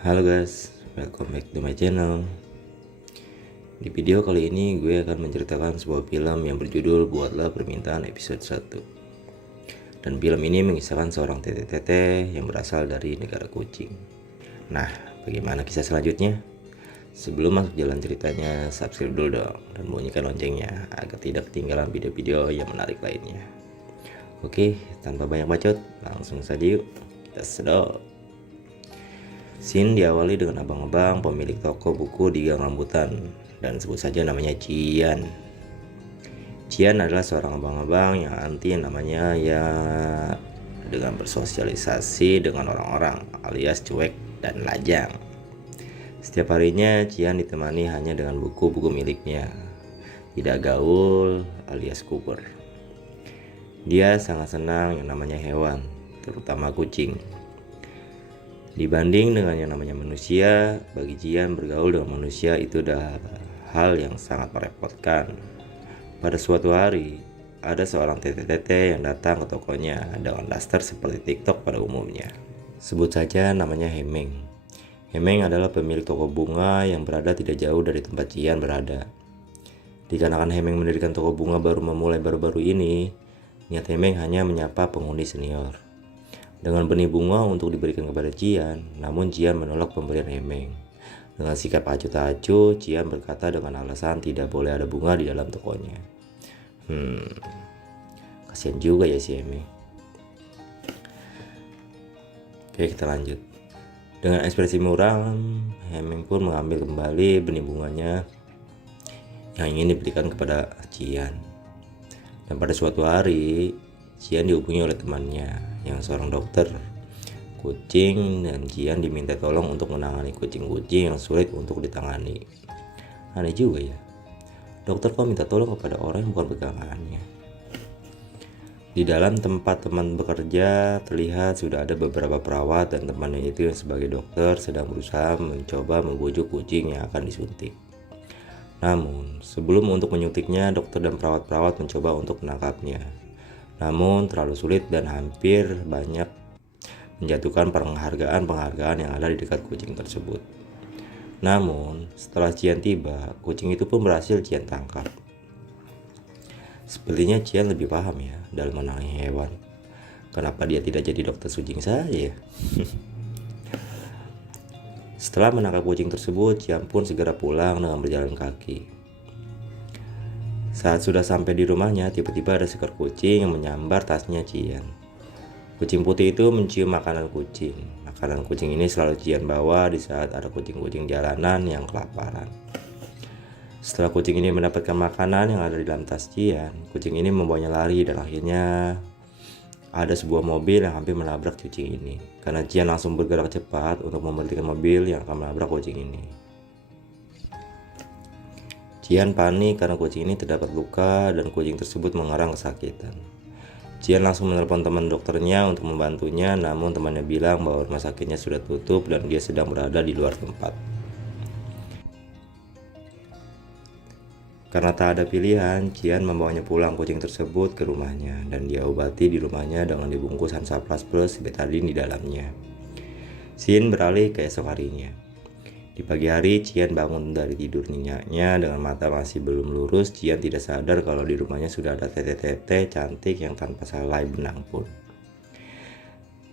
Halo guys, welcome back to my channel. Di video kali ini gue akan menceritakan sebuah film yang berjudul Buatlah Permintaan episode 1. Dan film ini mengisahkan seorang tete-tete yang berasal dari negara kucing. Nah, bagaimana kisah selanjutnya? Sebelum masuk jalan ceritanya, subscribe dulu dong dan bunyikan loncengnya agar tidak ketinggalan video-video yang menarik lainnya. Oke, tanpa banyak bacot, langsung saja yuk kita sedot. Scene diawali dengan abang-abang pemilik toko buku di Gang Rambutan dan sebut saja namanya Cian. Cian adalah seorang abang-abang yang anti namanya ya dengan bersosialisasi dengan orang-orang alias cuek dan lajang. Setiap harinya Cian ditemani hanya dengan buku-buku miliknya, tidak gaul alias kuper. Dia sangat senang yang namanya hewan, terutama kucing. Dibanding dengan yang namanya manusia, bagi Cian bergaul dengan manusia itu adalah hal yang sangat merepotkan. Pada suatu hari, ada seorang tete-tete yang datang ke tokonya dengan daster seperti TikTok pada umumnya. Sebut saja namanya Hemeng. Hemeng adalah pemilik toko bunga yang berada tidak jauh dari tempat Cian berada. Dikarenakan Hemeng mendirikan toko bunga baru-baru ini, niat Hemeng hanya menyapa penghuni senior dengan benih bunga untuk diberikan kepada Cian, namun Cian menolak pemberian Hemeng. Dengan sikap acuh tak acuh, Cian berkata dengan alasan tidak boleh ada bunga di dalam tokonya. Kasian juga ya si Hemeng. Oke, kita lanjut. Dengan ekspresi muram, Hemeng pun mengambil kembali benih bunganya yang ingin diberikan kepada Cian. Dan pada suatu hari, Cian dihubungi oleh temannya yang seorang dokter kucing dan Cian diminta tolong untuk menangani kucing-kucing yang sulit untuk ditangani. Aneh juga ya, dokter kok minta tolong kepada orang yang bukan pegangannya. Di dalam tempat teman bekerja terlihat sudah ada beberapa perawat dan temannya itu yang sebagai dokter sedang berusaha mencoba membujuk kucing yang akan disuntik. Namun sebelum untuk menyuntiknya, dokter dan perawat-perawat mencoba untuk menangkapnya. Namun terlalu sulit dan hampir banyak menjatuhkan penghargaan yang ada di dekat kucing tersebut. Namun setelah Cian tiba, kucing itu pun berhasil Cian tangkap. Sepertinya Cian lebih paham ya dalam menangani hewan. Kenapa dia tidak jadi dokter kucing saja? Setelah menangkap kucing tersebut, Cian pun segera pulang dengan berjalan kaki. Saat sudah sampai di rumahnya, tiba-tiba ada seekor kucing yang menyambar tasnya Cian. Kucing putih itu mencium makanan kucing. Makanan kucing ini selalu Cian bawa di saat ada kucing-kucing jalanan yang kelaparan. Setelah kucing ini mendapatkan makanan yang ada di dalam tas Cian, kucing ini membawanya lari dan akhirnya ada sebuah mobil yang hampir menabrak kucing ini. Karena Cian langsung bergerak cepat untuk memberhentikan mobil yang akan menabrak kucing ini. Cian panik karena kucing ini terdapat luka dan kucing tersebut mengarang kesakitan. Cian langsung menelepon teman dokternya untuk membantunya, namun temannya bilang bahwa rumah sakitnya sudah tutup dan dia sedang berada di luar tempat. Karena tak ada pilihan, Cian membawanya pulang kucing tersebut ke rumahnya dan dia obati di rumahnya dengan dibungkus Hansaplast plus betadine di dalamnya. Scene beralih ke esok harinya. Di pagi hari, Cian bangun dari tidur nyenyaknya dengan mata masih belum lurus. Cian tidak sadar kalau di rumahnya sudah ada tete-tete cantik yang tanpa selai benang pun.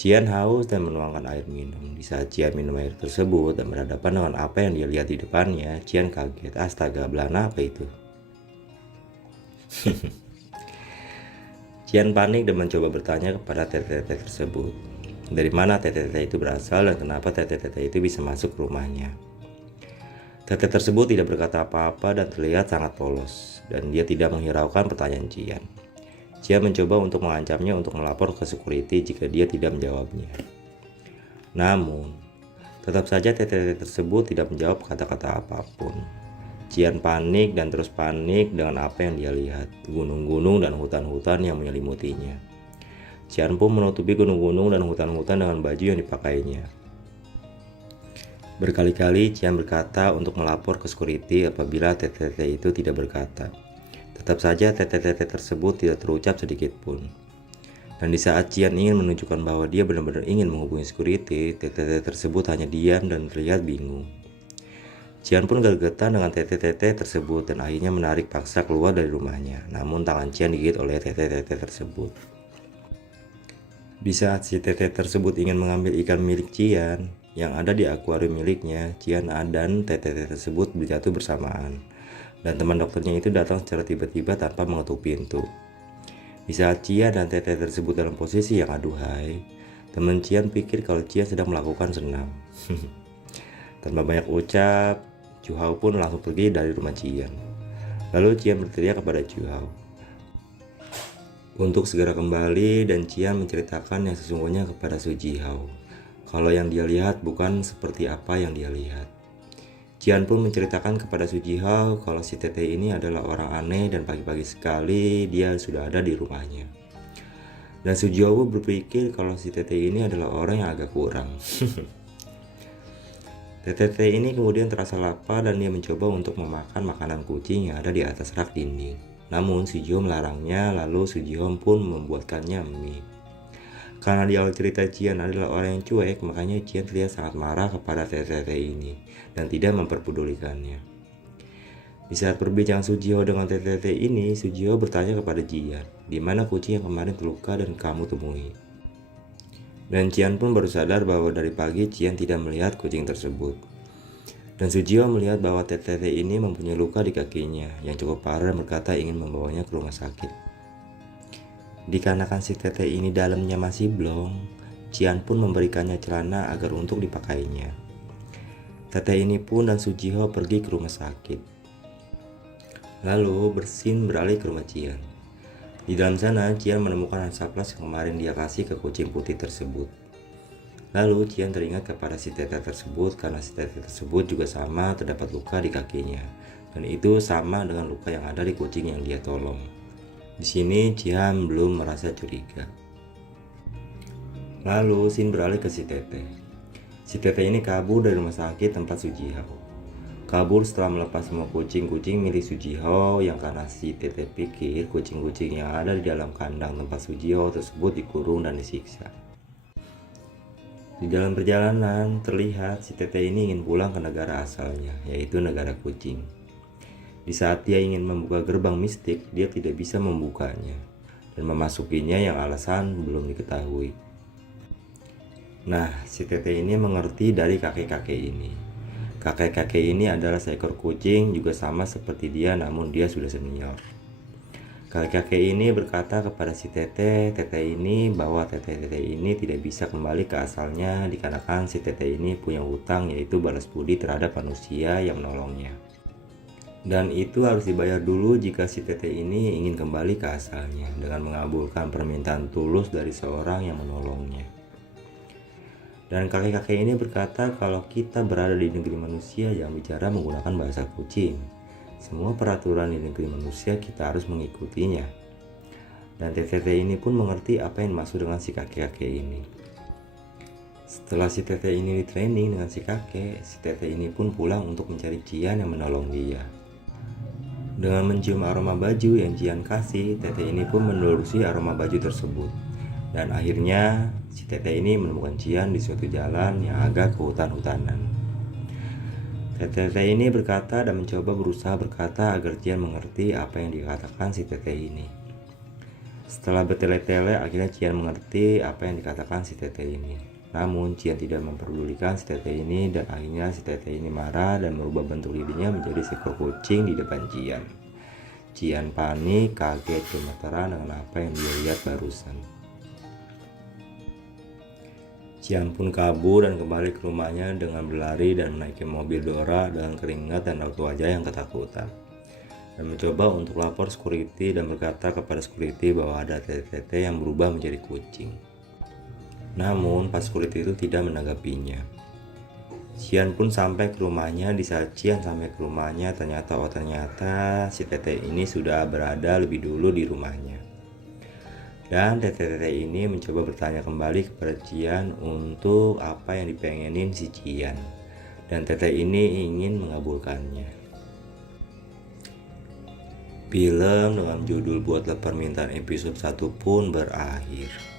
Cian haus dan menuangkan air minum. Di saat Cian minum air tersebut dan berhadapan dengan apa yang dia lihat di depannya, Cian kaget. Astaga, belana apa itu? Cian panik dan mencoba bertanya kepada tete-tete tersebut. Dari mana tete-tete itu berasal dan kenapa tete-tete itu bisa masuk ke rumahnya? Tete tersebut tidak berkata apa-apa dan terlihat sangat polos, dan dia tidak menghiraukan pertanyaan Cian. Cian mencoba untuk mengancamnya untuk melapor ke security jika dia tidak menjawabnya. Namun, tetap saja tete tersebut tidak menjawab kata-kata apapun. Cian panik dan terus panik dengan apa yang dia lihat, gunung-gunung dan hutan-hutan yang menyelimutinya. Cian pun menutupi gunung-gunung dan hutan-hutan dengan baju yang dipakainya. Berkali-kali Cian berkata untuk melapor ke security apabila tete itu tidak berkata. Tetap saja tete tersebut tidak terucap sedikit pun. Dan di saat Cian ingin menunjukkan bahwa dia benar-benar ingin menghubungi security, TTT tersebut hanya diam dan terlihat bingung. Cian pun gergetan dengan TTT tersebut dan akhirnya menarik paksa keluar dari rumahnya. Namun tangan Cian digigit oleh TTT tersebut. Di saat si TTT tersebut ingin mengambil ikan milik Cian yang ada di akuarium miliknya, Cian dan TTT tersebut berjatuh bersamaan. Dan teman dokternya itu datang secara tiba-tiba tanpa mengetuk pintu. Di saat Cian dan TTT tersebut dalam posisi yang aduhai, teman Cian pikir kalau Cian sedang melakukan senam. Tanpa banyak ucap, Chuhao pun langsung pergi dari rumah Cian. Lalu Cian berteriak kepada Chuhao untuk segera kembali, dan Cian menceritakan yang sesungguhnya kepada Su Jihao. Kalau yang dia lihat bukan seperti apa yang dia lihat. Cian pun menceritakan kepada Su Jihao kalau si Tete ini adalah orang aneh dan pagi-pagi sekali dia sudah ada di rumahnya. Dan Su Jihao berpikir kalau si Tete ini adalah orang yang agak kurang. Tete ini kemudian terasa lapar dan dia mencoba untuk memakan makanan kucing yang ada di atas rak dinding. Namun Su Jihao melarangnya, lalu Su Jihao pun membuatkannya mie. Karena di awal cerita Cian adalah orang yang cuek, makanya Cian terlihat sangat marah kepada Tete ini dan tidak memperpedulikannya. Di saat perbincangan Su Jihao dengan Tete ini, Su Jihao bertanya kepada Cian, di mana kucing yang kemarin terluka dan kamu temui. Dan Cian pun baru sadar bahwa dari pagi Cian tidak melihat kucing tersebut. Dan Su Jihao melihat bahwa Tete ini mempunyai luka di kakinya yang cukup parah dan berkata ingin membawanya ke rumah sakit. Dikarenakan si Tete ini dalamnya masih blong, Cian pun memberikannya celana agar untuk dipakainya. Tete ini pun dan Su Jihao pergi ke rumah sakit. Lalu bersin beralih ke rumah Cian. Di dalam sana Cian menemukan Hansaplast yang kemarin dia kasih ke kucing putih tersebut. Lalu Cian teringat kepada si Tete tersebut karena si Tete tersebut juga sama terdapat luka di kakinya, dan itu sama dengan luka yang ada di kucing yang dia tolong. Di sini Cian belum merasa curiga. Lalu scene beralih ke si Tete. Si Tete ini kabur dari rumah sakit tempat Su Jihao. Kabur setelah melepas semua kucing-kucing milik Su Jihao yang karena si Tete pikir kucing-kucing yang ada di dalam kandang tempat Su Jihao tersebut dikurung dan disiksa. Di dalam perjalanan, terlihat si Tete ini ingin pulang ke negara asalnya, yaitu negara kucing. Di saat dia ingin membuka gerbang mistik, dia tidak bisa membukanya, dan memasukinya yang alasan belum diketahui. Nah, si Tete ini mengerti dari kakek-kakek ini. Kakek-kakek ini adalah seekor kucing juga sama seperti dia, namun dia sudah senior. Kakek-kakek ini berkata kepada si Tete ini bahwa Tete ini tidak bisa kembali ke asalnya dikarenakan si Tete ini punya hutang, yaitu balas budi terhadap manusia yang menolongnya. Dan itu harus dibayar dulu jika si Tete ini ingin kembali ke asalnya dengan mengabulkan permintaan tulus dari seorang yang menolongnya. Dan kakek-kakek ini berkata kalau kita berada di negeri manusia yang bicara menggunakan bahasa kucing. Semua peraturan di negeri manusia kita harus mengikutinya. Dan Tete ini pun mengerti apa yang dimaksud dengan si kakek-kakek ini. Setelah si Tete ini di training dengan si kakek, si Tete ini pun pulang untuk mencari Cian yang menolong dia. Dengan mencium aroma baju yang Cian kasih, Tete ini pun menelusuri aroma baju tersebut. Dan akhirnya si Tete ini menemukan Cian di suatu jalan yang agak ke hutan-hutanan. Tete ini berkata dan mencoba berusaha berkata agar Cian mengerti apa yang dikatakan si Tete ini. Setelah bertele-tele, akhirnya Cian mengerti apa yang dikatakan si Tete ini. Namun Cian tidak memperdulikan si Tete ini dan akhirnya si Tete ini marah dan merubah bentuk dirinya menjadi seekor kucing di depan Cian. Cian panik, kaget, gemeteran dengan apa yang dia lihat barusan. Cian pun kabur dan kembali ke rumahnya dengan berlari dan menaiki mobil Dora dengan keringat dan raut wajah yang ketakutan. Dan mencoba untuk lapor security dan berkata kepada security bahwa ada Tete yang berubah menjadi kucing. Namun pas security itu tidak menanggapinya. Cian pun sampai ke rumahnya. Di saat Cian sampai ke rumahnya, ternyata si Tete ini sudah berada lebih dulu di rumahnya. Dan Tete ini mencoba bertanya kembali kepada Cian untuk apa yang dipengenin si Cian. Dan Tete ini ingin mengabulkannya. Film dengan judul Buatlah Permintaan episode 1 pun berakhir.